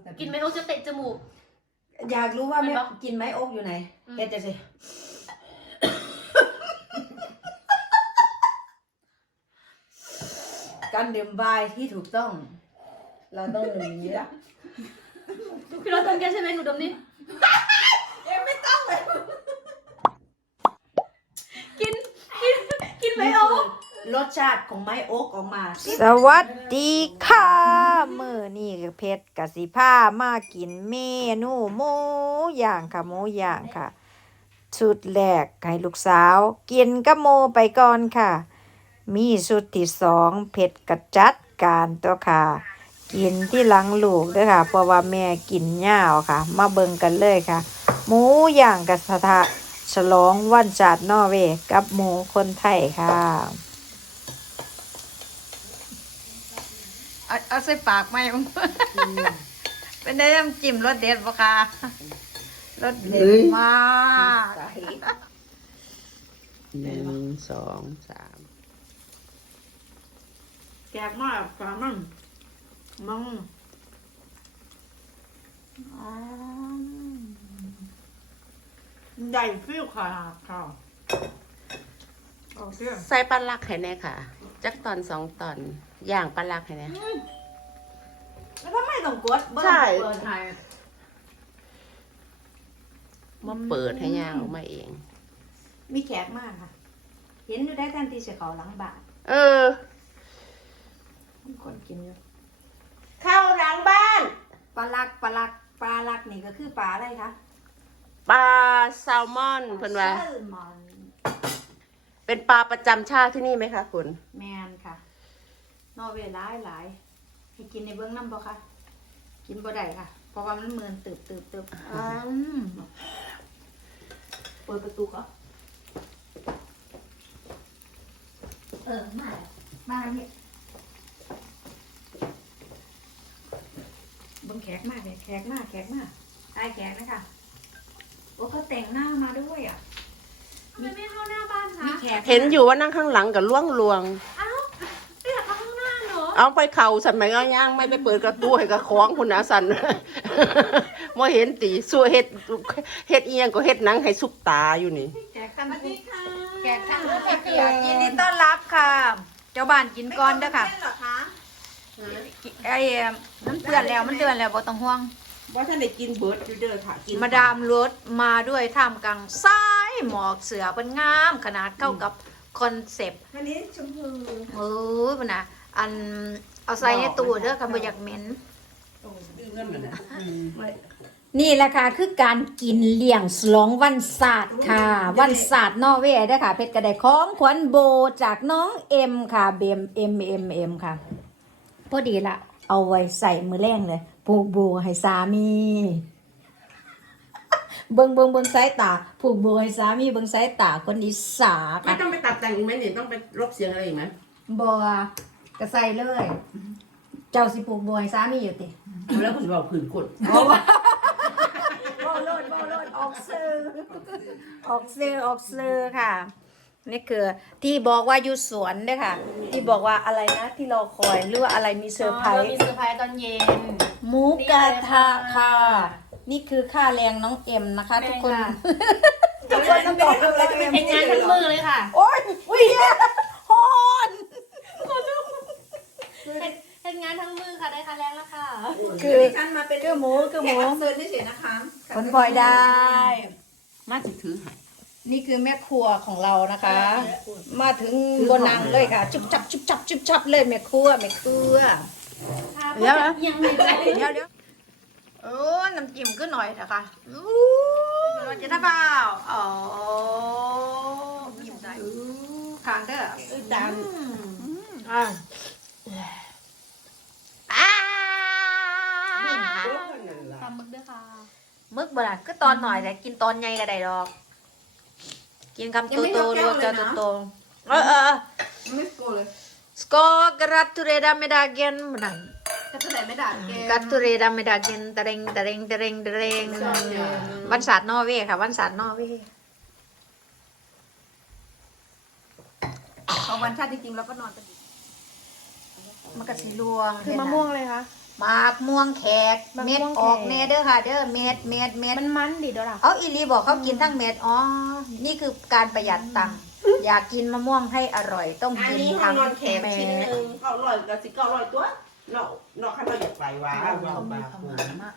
กินไม่รู้จะเตะจมูกอยากรู้ว่าแม่กินไม้อกอยู่ไหนเฮ็ดจะสิการดื่มไวน์ที่ถูกต้องเราต้องดื่มอย่างนี้ละพี่น้องดมแกใช่ไหมหนูดมนี่ไม่ต้องเลยกินไม่ออกรสชาติของไม้โอ๊กออกมาสวัสดีค่ะมื้อนี้เพชรกสิพามากินเมนูหมูย่างค่ะหมูย่างค่ะชุดแรกให้ลูกสาวกินกับหมูไปก่อนค่ะมีชุดที่สองเพชรกระจัดการตัวค่ะกินที่หลังลูกเด้อค่ะเพราะว่าแม่กินยาวค่ะมาเบิ่งกันเลยค่ะหมูย่างกระทะฉลองวันชาตินอร์เวย์กับหมูคนไทยค่ะเอาใส่ปากไหมเป็นได้น้ำจิ้มรสเด็ดปะคะรสเด็ดมาก 1 2 3 แกงมากปลามันใหญ่ฟิวค่ะค่ะโอเคใส่ปลาลักให้แน่ค่ะจักตอน2 ตอนย่างปลาลักให้แน่แล้วทำไมต้องกดเบิ้งใช่เปิดให้มาเปิดให้ย่างออกมาเองมีแขกมากค่ะ เห็นอยู่ได้ทันทีเสียเขาหลังบ้านเออมีคนกินอยู่เข้าหลังบ้านปลาลักนี่ก็คือปลาอะไรคะปลาแซลมอนเพิ่นว่าแซลมอนเป็นปลาประจำชาติที่นี่ไหมคะคุณแมนค่ะนอร์เวย์หลายให้กินในเบื้องน้ำบ่คะกินบ่ได้ค่ะ เพราะว่ามันเหมือนตึบเปิดประตูเขามาเนี่ยเบิ่งแขกมากเลยแขกมากไอ้แขกนะคะโอ้เขาแต่งหน้ามาด้วยอ่ะทำไมไม่เข้าหน้าบ้านคะมีแขกเห็นอยู่ว่านั่งข้างหลังกับล่วงลวงอ้าวไม่อยากเข้าข้างหน้าเหรอเอาไปเข่าสันไหมก็ย่างไม่ไปเปิดกระตู้ให้กระคล้องคุณนะสัน บ่เห็นตีสู้เฮ็ดเอียงก็เฮ็ดหนังให้สุกตาอยู่นี่แขกท่านสวัสดีค่ะแขกท่านผู้มีเกียรติยินดีต้อนรับค่ะ เจ้าบ้านกินก่อนเด้อค่ะเป็นเหรอคะไอ้มันเตือนแล้วบ่ต้องห่วงว่าท่านได้กินเบิร์ดอยู่เด้อค่ะกินมาดามรถมาด้วยท่ามกลางสายหมอกเสือเป็นงามขนาดเข้ากับคอนเซปต์อันนี้ชมพูมันนะอันเอาใส่ในตู้เด้อค่ะบ่อยากเหม็นดื่มเงินเหมือนนะนี่แหละค่ะคือการกินเลี้ยงฉลองวันศาสตร์ค่ะ วันศาสตร์นอร์เวย์เด้อค่ะเพชรก็ได้ของขวัญโบจากน้องเอ็มค่ะเบมเอ็มค่ะพอดีละเอาไว้ใส่มือแรงเลยผูกโบให้สามีเบิ่งสายตาผูกโบให้สามีเบิ่งสายตาคนอีสานไม่ต้องไปตัดแต่งอีกไหมเนี่ยต้องไปลบเสียงอะไรอีกไหมบัวก็ใส่เลย เจ้าสิผูกโบให้สามีอยู่ติแล้วคุณจะบอกผื่นกดเบาโลดออกซื้อค่ะนี่คือที่บอกว่าอยู่สวนเด้อค่ะ ที่บอกว่าอะไรนะที่เราคอยหรือว่าอะไรมีเซอร์ไพรเราส์มีเซอร์ไพรส์ตอนเย็นหมูกระทะค่ะ นี่คือค่าแรงน้องเอ็มนะคะ ทุกคนค่ะทุกคนต้องบอกอะไรเอ็มเป็นงานทั้งมือเลยค่ะโอ๊ยอุ้ยฮอนเป็นงานทั้งมือค่ะได้ค่าแรงแล้วค่ะคือหมูเซิร์นเฉยนะคะผลพลอยได้มาจะถือให้นี่คือแม่ครัวของเรานะคะ มาถึงบนนังเลยค่ะ จุบจับเลยแม่ครัวเดี๋ยวยังไม่ได้เดี๋ยวโอ้น้ำจิ้มก็หน่อยนะคะเราจะได้เปล่าอ๋อจิ้มได้ทานเด้อดังอ่าทำมึกด้วยค่ะมึกบ่ล่ะก็ตอนหน่อยแต่กินตอนใหญ่ก็ได้ดอก กินคำโตๆรวมกันโตๆไม่โกเลย Skål, gratulerar med dagen มันจะเท่าไหร่ไม่ได้เกม gratulerar med dagen ตะเรงวันศาสตร์นอร์เวย์ค่ะ วันศาสตร์นอร์เวย์ของวันชาติจริงๆแล้วก็นอนกันมันก็สีรวงคือมะม่วงเลยคะหมากม่วงแขกหมากม่เม็ดวงแขกออกแน่เด้อค่ะ เด้อเม็ดมันดิด้วยล่ะเอาอีลีบอกเขากินทั้งเม็ดอ๋อนี่คือการประหยัดตังค์อยากกินมะม่วงให้อร่อยต้องอันกินนี้ทั้ข้าวงนอนแขกเม็ชิ้นหดนึ่ง900กับ900ตัวเนาะข้าวเราอยากไปว่าว่าบาปู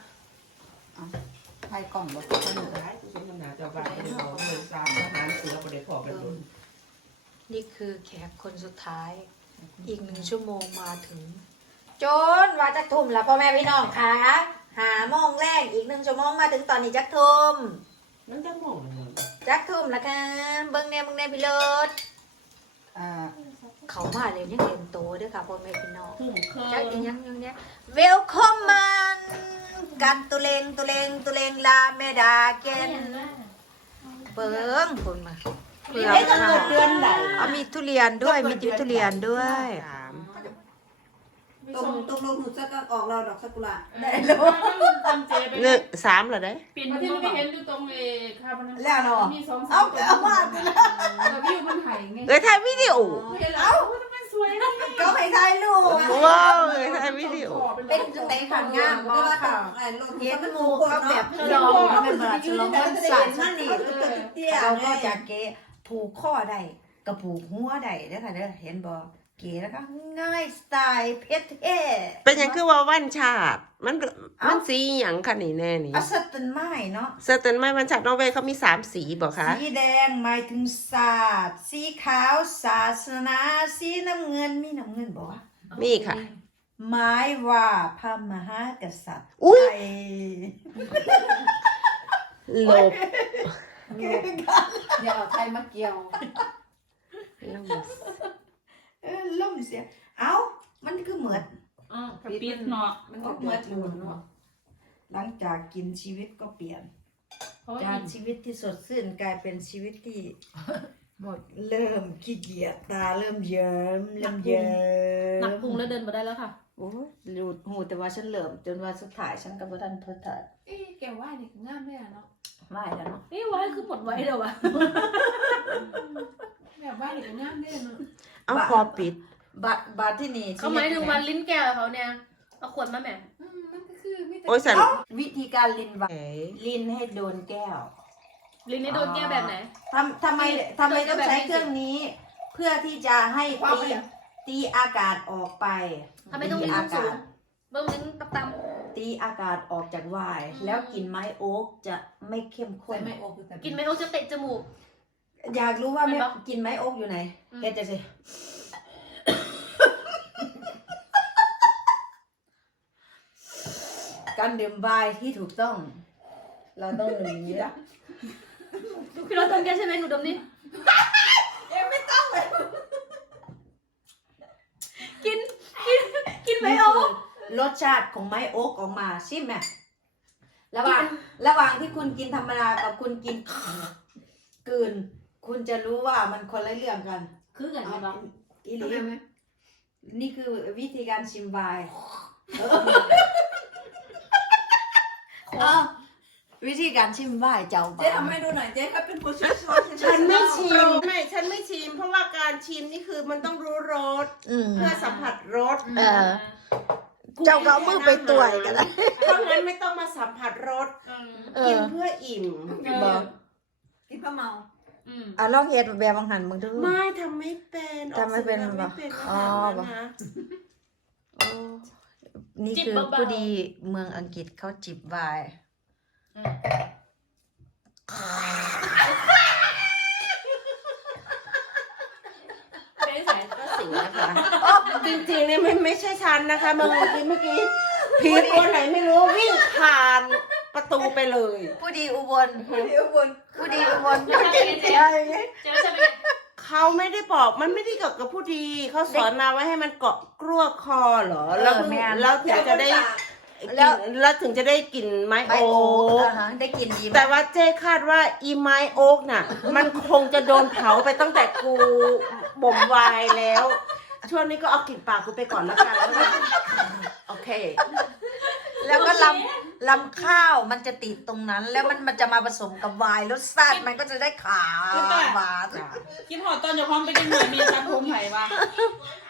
ให้กล่องบอกสนุกร้ายกูเป็นหนาเจ้าบ้านก็ได้บอกเลยซ้ำอาหารเสือก็ได้ขอกันดุนนี่คือแขกคนสุดท้าย อีก1 ชั่วโมงมาถึง จนว่าจะทุ่มแล้วพ่อแม่พี่น้องค่ะ5 โมงแรกอีก1 ชั่วโมงมาถึงตอนนี้จักทุ่มมันจะมองเลยจักทุ่มแล้วค่ะเบิ่งแน่พี่เลิศเขามาเลยยังเห็นโตเด้วยค่ะพ่อแม่พี่น้องทุ่มเคจักยยังเนี่ยเวลคอมมันกันตุเลงลาเมดาเกนเบิ่งคนมาเพื่อจะเกิดเดือนไหนเอามีทุเรียนด้วยมีทุเรียนด้วยตกลงหนูจะออกเราดอกซากุระตามเจไปเนี่ย3เหรอได้ปีนที่ไม่เห็นอยู่ตรงคาร์บอนแล้วเนาะมี2-3 เอามาสิแต่วิวมันหายไงถ่ายวิดีโอเอ้ามันสวยนะก็ไปถ่ายรูปว้าวถ่ายวิดีโอเป็นจังไดขันงามบ่ค่ะเห็นหมูเขาแบบลลออง งเป็เป็น นมามาฉฉลลออง งวัวัน นศาศาสสตตร์ร์มันนี่เตี้ยเราไงก็จะเก๋ผูกข้อได้กับผูกหัวได้เด้อค่ะเด้อเห็นบ่เก๋แล้วก็ง่ายสไตล์เพชรเท่เป็นอย่างคือว่าวันชาติมันสีอย่างคะนี่แน่นี่เอาสเตันไม้เนาะเซอร์เตนไม่วันชาตินอร์เวย์เขามี3สีบอกคะสีแดงหมายถึงศาสตร์สีขาวศาสนาสีน้ำเงินมีน้ำเงินบ่วะนี่ค่ะหมายว่าพระมหากษัตริย์อุ๊ยไทยลบอย่าเอาไทยมาเกี่ยวล่มเสียเอ้ามันคือเหมือนปิดเนาะมันก็เหมือนอยู่เนาะหลังจากกินชีวิตก็เปลี่ยน จากชีวิตที่สดชื่นกลายเป็นชีวิตที่ หมดเริ่มขี้เกียจตาเริ่มเยิ้มหนักพุงแล้วมเดินมาได้แล้วค่ะโอ้ยหลุดหูแต่ว่าฉันเริ่มจนว่าสุดท้ายฉันก็บ่ทันทดทันแกว่ายนี่ง่ามเลยอะเนาะไม่แล้วเนาะว่ายคือหมดไว้เดี๋ยววะแบบว่ายนี่ก็ง่ามเลยเนาะเอาคอปิดบาทที่นี่เขาหมายถึงวันลิ้นแก้วเขาเนี่ยเอาขวดมาแหม่มันก็คือไม่โอ้ยสันวิธีการลินวาลินให้โดนแก้วลิ้นนี่โดนแก้วแบบไหนทำไมต้องใช้เครื่องนี้ เพื่อที่จะให้ตีอากาศออกไปทำไมต้องลิ้นอาสูกาศงเบิ้งลิ้นต่ำตีอากาศออกจากไวน์แล้วกลิ่นไม้โอ๊กจะไม่เข้มข้นๆกินไม่โอจะเตะจมูกอยากรู้ว่าแม่ไม่ปะกลิ่นไม้โอ๊กอยู่ไหนอืมแกจะสิ การดื่มไวน์ที่ถูกต้อง เราต้องดื่มอย่างนี้ละพี่รถดมแก้วใช่ไหมหนูดมนี่กินไม่โอรสชาติของไม้โอ๊กออกมาชิมไหมระหว่างที่คุณกินธรรมดากับคุณกินกลืน คุณจะรู้ว่ามันคนละเรื่องกันคือกันไหมบ้างอีหลีนี่คือวิธีการชิมไวน์วิธีการชิมไวน์เจ้าเจ๊ทำให้ดูหน่อยเจ๊ก็เป็นผู้ช่วยฉันไม่ชิมฉันไม่ชิม เพราะว่าการชิมนี่คือมันต้องรู้รสเพื่อสัมผัสรสเจ้าก็เอามือไปตรวจกันนะเพราะงั้นไม่ต้องมาสัมผัสรสกินเพื่ออิ่มบอกกินข้าวเมาอ่ะลองเฮ็ดแบบบางหันมึงดูไม่ทำไม่เป็นทำไม่เป็นออกหรอสื่ออ๋อไม่เป็นนะคะนี่คือผู้ดีเมืองอังกฤษเขาจิบไวน์เป็นสายก็สิ่งนะคะจริงๆเนี่ยไม่ใช่ฉันนะคะเมื่อกี้ผีตัวไหนไม่รู้วิ่งผ่านประตูไปเลยผู้ดีอุบลเดี๋ยวบนผู้ดีอุบลเจ๊เจ๊เจ๊ใช่ไหมเขาไม่ได้บอกมันไม่ได้เกี่ยวกับผู้ดีเขาสอนมาไว้ให้มันเกาะกลั้วคอเหรอแล้วถึงจะได้แล้วถึงจะได้กลิ่นไม้ไม้โอ๊โอ๊กกได้กินดีไหมแต่ว่าเจ้คาดว่าอีไม้โอ๊กน่ะ มันคงจะโดนเผาไปตั้งแต่กูบ่มไวายแล้ว ช่วงนี้ก็เอากลิ่นปากกูไปก่อนแล้วกันโอเคแล้วก็ลำข้าวมันจะติดตรงนั้น แล้วมันจะมาผสมกับไวน์รสชาติมันก็จะได้ขาวหวานกินหอดตอนจะพร้อมไปกินหน่อยมีตาภูมิไผ่ปะ